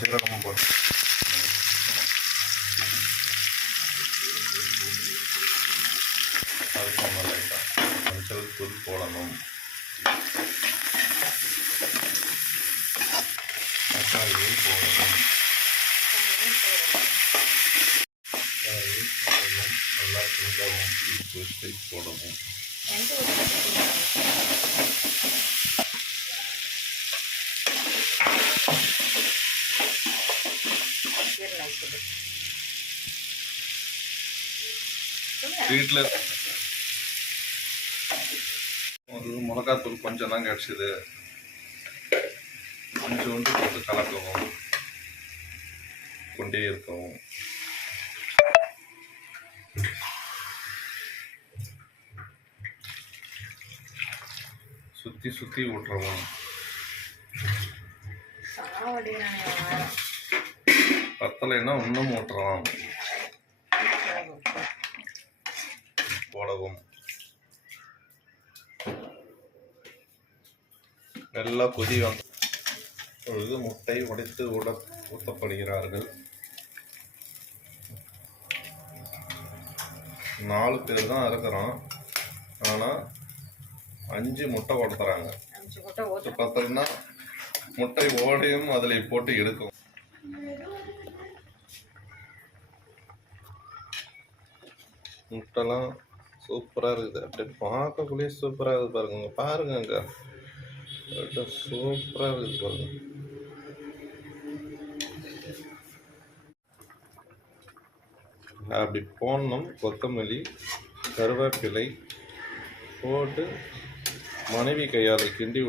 சீரகமும் போட்டு அதுக்கு லைட்டாக மஞ்சள் தூள் போடணும். தக்காளியை போடணும். நல்லா கிண்டவும் பேஸ்ட்டை போடவும். வீட்டில் ஒரு மிளகாத்தூள் கொஞ்சம் தான் கிடச்சிது, கொஞ்சோண்டு போட்டு கலக்கவும், கொண்டே இருக்கவும். சுற்றி சுற்றி விட்டுறவும். பத்தலைன்னா இன்னும் ஊட்டுறலாம். போடவும். நல்லா கொதி வந்து பொழுது முட்டை உடைத்து ஊற்றப்படுகிறார்கள். 4 பேர் தான் இருக்கிறோம், ஆனால் 5 முட்டை உடத்துறாங்க. பார்த்தோம்னா முட்டை ஓடையும் அதில் போட்டு எடுக்கும். முட்டைலாம் சூப்பராக இருக்குது, அப்படியே பார்க்கக்குள்ளேயே சூப்பராக இருக்குது பாருங்க. பாருங்க அங்கே சூப்பராக இருக்குது பாருங்க. அப்படி போடணும். கொத்தமல்லி கருவேப்பிலை போட்டு மனைவி கையால் கிண்டி விட்டு